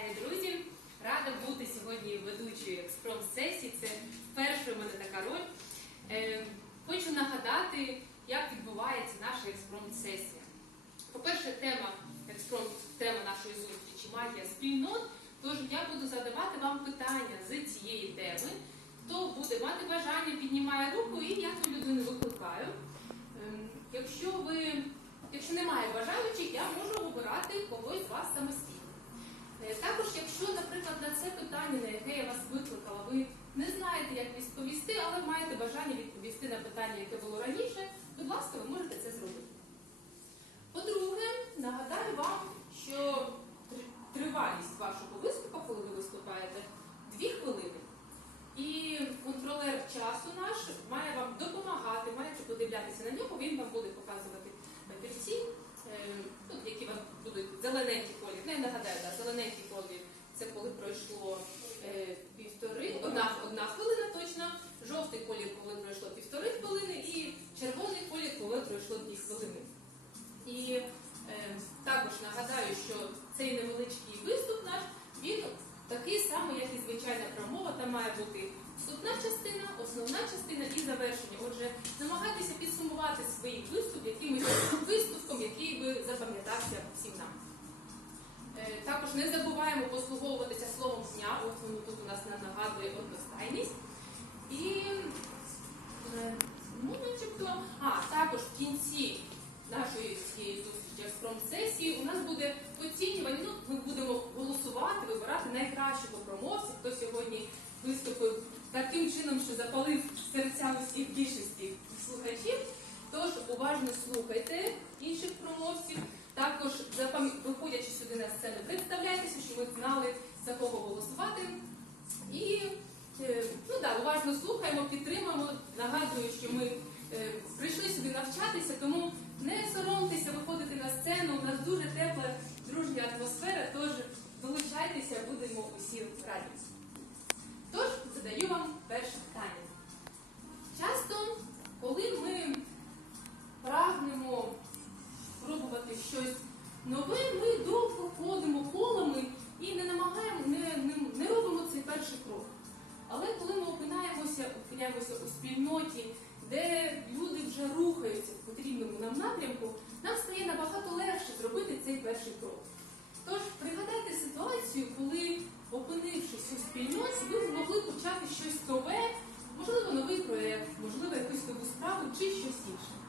Вітаю, друзі! Рада бути сьогодні ведучою експромт-сесії. Це вперше у мене така роль. Е, Хочу нагадати, як відбувається наша експромт-сесія. По-перше, тема експромт, тема нашої зустрічі магія спільнот. Тож я буду задавати вам питання з цієї теми. Хто буде мати бажання, піднімає руку і я ту людину викликаю. Ем, Якщо ви, якщо немає бажаючих, я можу обирати когось з вас самостійно. Е, Також, якщо, наприклад, на це питання, на яке я вас викликала, ви не знаєте, як відповісти, але маєте бажання відповісти на питання, яке було раніше, будь ласка, ви можете це зробити. По-друге, нагадаю вам, що тривалість вашого виступу, коли ви виступаєте, дві хвилини. І контролер часу наш має вам допомагати, маєте подивлятися на нього, він вам буде показувати папірці, е, ну, які вам будуть зелененький колір. Ну, я нагадаю, зелененький це коли пройшло е, півтори, одна, одна хвилина точно, жовтий колір, коли пройшло півтори хвилини, і червоний колір, коли пройшло дві хвилини. І е, також нагадаю, що цей невеличкий виступ наш, він такий самий, як і звичайна промова, там має бути вступна частина, основна частина і завершення. Отже, намагайтеся підсумувати свій виступ якимось виступком, який би запам'ятався всім нам. Також не забуваємо послуговуватися словом дня, от воно тут у нас нам нагадує одностайність. І е, ну, а також в кінці нашої цієї зустрічі експром-сесії у нас буде оцінювання. Ну, ми будемо голосувати, вибирати найкращого промовця, хто сьогодні виступив таким чином, що запалив серця усіх більшості слухачів. Тож уважно слухайте інших промовців. Також запам'я- виходячи сюди на сцену, представляйтеся, що ви знали за кого голосувати. І е, ну да, уважно слухаємо, підтримуємо. Нагадую, що ми е, прийшли сюди навчатися, тому не соромтеся виходити на сцену. У нас дуже тепла, дружня атмосфера, тож долучайтеся, будемо усі раді. Тож задаю вам перше питання. Часто, коли ми прагнемо спробувати щось нове, ми довго ходимо колами і не намагаємо, не, опинаємося, опиняємося у спільноті, де люди вже рухаються в потрібному нам напрямку, нам стає набагато легше зробити цей перший крок. Тож пригадайте ситуацію, коли, опинившись у спільноті, ви змогли почати щось нове, можливо, новий проєкт, можливо, якусь нову справу чи щось інше.